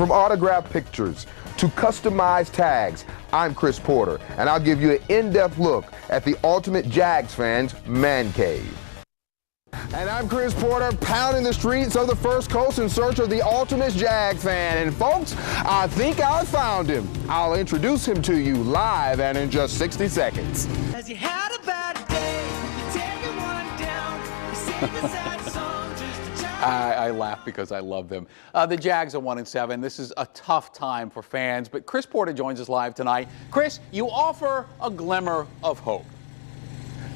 From autographed pictures to customized tags, I'm Chris Porter, and I'll give you an in-depth look at the ultimate Jags fans' man cave. And I'm Chris Porter, pounding the streets of the First Coast in search of the ultimate Jag fan. And folks, I think I found him. I'll introduce him to you live and in just 60 seconds. As you had a bad day, you take one down, you sing a sad song just to I laugh because I love them. The Jags are 1-7. This is a tough time for fans, but Chris Porter joins us live tonight. Chris, you offer a glimmer of hope.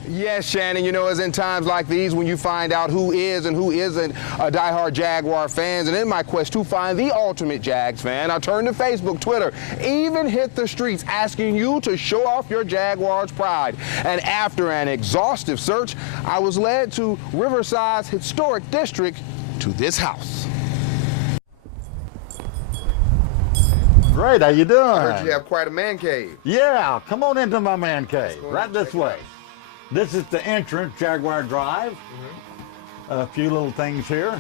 Yes, Shannon, you know, it's in times like these when you find out who is and who isn't a diehard Jaguar fans. And in my quest to find the ultimate Jags fan, I turned to Facebook, Twitter, even hit the streets asking you to show off your Jaguars pride. And after an exhaustive search, I was led to Riverside's historic district, to this house. Great, how you doing? I heard you have quite a man cave. Yeah, come on into my man cave, right this way. This is the entrance, Jaguar Drive. A few little things here.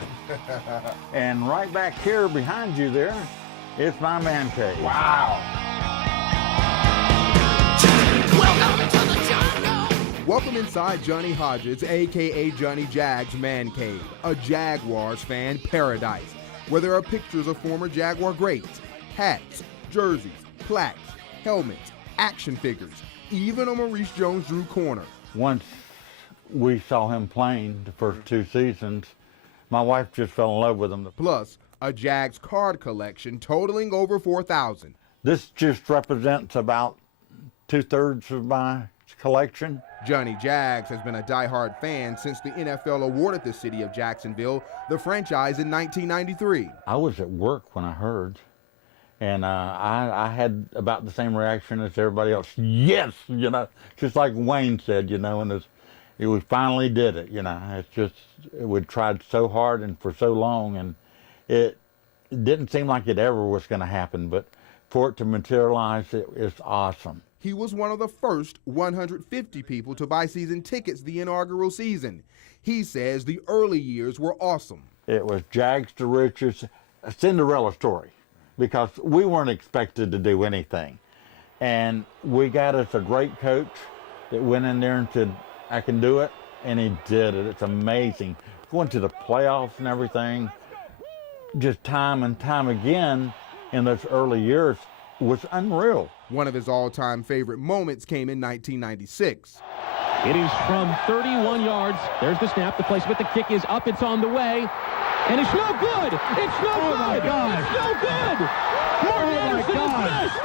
And right back here behind you there, it's my man cave. Wow. welcome to the jungle. Welcome inside Johnny Hodges, a.k.a. Johnny Jag's Man Cave, a Jaguars fan paradise, where there are pictures of former Jaguar greats, hats, jerseys, plaques, helmets, action figures, even a Maurice Jones-Drew corner. Once we saw him playing the first 2 seasons, my wife just fell in love with him. Plus, a Jags card collection totaling over 4,000. This just represents about 2/3 of my collection. Johnny Jags has been a diehard fan since the NFL awarded the city of Jacksonville the franchise in 1993. I was at work when I heard, and I had about the same reaction as everybody else. Yes, you know, just like Wayne said, you know, and we finally did it, you know. It's just, we tried so hard and for so long, and it didn't seem like it ever was going to happen, but for it to materialize, it's awesome. He was one of the first 150 people to buy season tickets the inaugural season. He says the early years were awesome. It was Jags to riches, a Cinderella story, because we weren't expected to do anything. And we got us a great coach that went in there and said, I can do it, and he did it. It's amazing. Going to the playoffs and everything, just time and time again in those early years was unreal. One of his all-time favorite moments came in 1996. It is from 31 yards. There's the snap. The placement. The kick is up. It's on the way. And it's no good. It's no good. My God. It's no good. Mark Anderson is missed.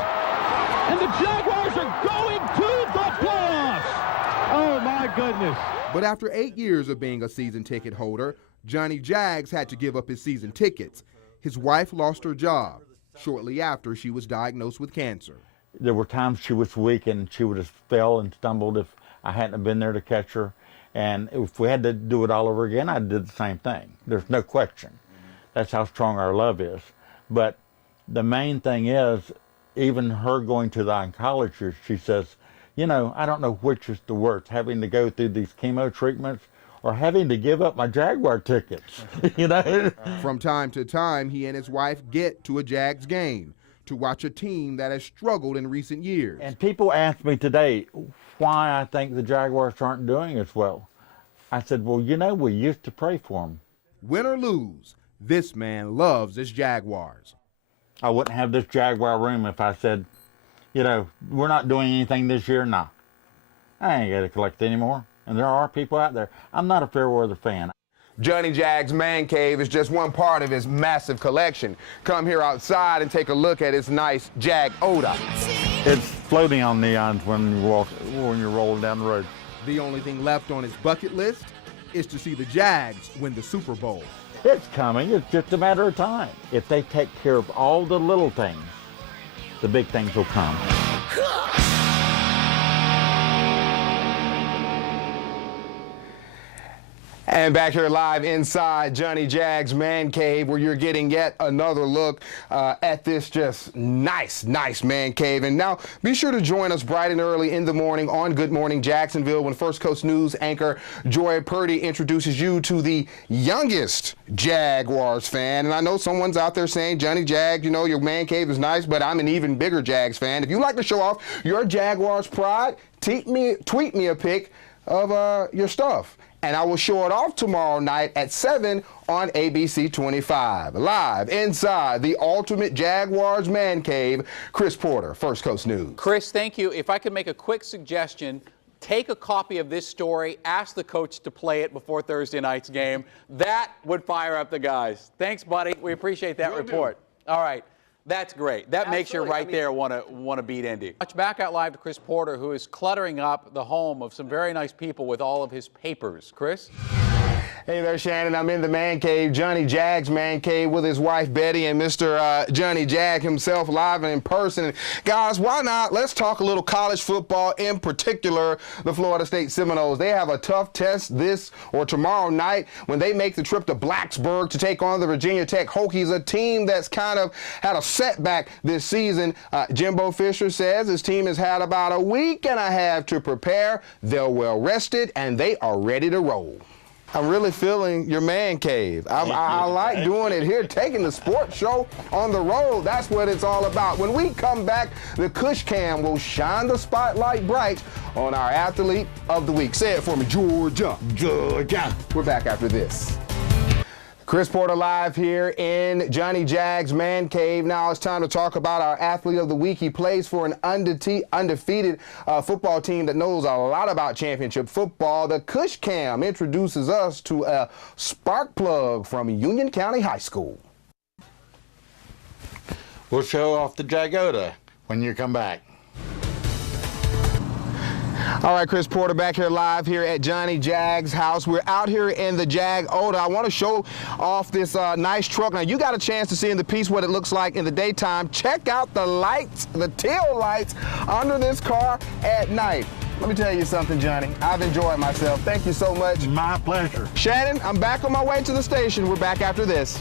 And the Jaguars are going to the playoffs. Oh, my goodness. But after 8 years of being a season ticket holder, Johnny Jags had to give up his season tickets. His wife lost her job shortly after she was diagnosed with cancer. There were times she was weak and she would have fell and stumbled if I hadn't been there to catch her. And if we had to do it all over again, I'd do the same thing. There's no question. That's how strong our love is. But the main thing is, even her going to the oncologist, she says, you know, I don't know which is the worst, having to go through these chemo treatments or having to give up my Jaguar tickets, you know? From time to time, he and his wife get to a Jags game to watch a team that has struggled in recent years. And people ask me today why I think the Jaguars aren't doing as well. I said, well, you know, we used to pray for them. Win or lose, this man loves his Jaguars. I wouldn't have this Jaguar room if I said, you know, we're not doing anything this year. No, I ain't got to collect anymore. And there are people out there. I'm not a fair weather fan. Johnny Jag's Man Cave is just one part of his massive collection. Come here outside and take a look at his nice Jag Oda. It's floating on neons when you're rolling down the road. The only thing left on his bucket list is to see the Jags win the Super Bowl. It's coming. It's just a matter of time. If they take care of all the little things, the big things will come. And back here live inside Johnny Jags Man Cave, where you're getting yet another look at this just nice man cave. And now be sure to join us bright and early in the morning on Good Morning Jacksonville when First Coast News anchor Joy Purdy introduces you to the youngest Jaguars fan. And I know someone's out there saying, Johnny Jags, you know, your man cave is nice, but I'm an even bigger Jags fan. If you like to show off your Jaguars pride, tweet me a pic of your stuff. And I will show it off tomorrow night at 7 on ABC 25. Live inside the ultimate Jaguars man cave, Chris Porter, First Coast News. Chris, thank you. If I could make a quick suggestion, take a copy of this story, ask the coach to play it before Thursday night's game. That would fire up the guys. Thanks, buddy. We appreciate that report. All right. That's great. That makes you right there want to beat Indy. Watch back out live to Chris Porter, who is cluttering up the home of some very nice people with all of his papers. Chris? Hey there, Shannon. I'm in the man cave, Johnny Jags man cave, with his wife Betty and Mr. Johnny Jag himself live and in person. And guys, why not? Let's talk a little college football, in particular the Florida State Seminoles. They have a tough test this or tomorrow night when they make the trip to Blacksburg to take on the Virginia Tech Hokies, a team that's kind of had a setback this season. Jimbo Fisher says his team has had about a week and a half to prepare. They're well rested and they are ready to roll. I'm really feeling your man cave. I like doing it here, taking the sports show on the road. That's what it's all about. When we come back, the Cush Cam will shine the spotlight bright on our athlete of the week. Say it for me, Georgia. Georgia. We're back after this. Chris Porter live here in Johnny Jags Man Cave. Now it's time to talk about our athlete of the week. He plays for an undefeated football team that knows a lot about championship football. The Cush Cam introduces us to a spark plug from Union County High School. We'll show off the Jagoda when you come back. All right, Chris Porter back here live here at Johnny Jag's house. We're out here in the Jagoda. I want to show off this nice truck. Now, you got a chance to see in the piece what it looks like in the daytime. Check out the lights, the tail lights under this car at night. Let me tell you something, Johnny. I've enjoyed myself. Thank you so much. My pleasure. Shannon, I'm back on my way to the station. We're back after this.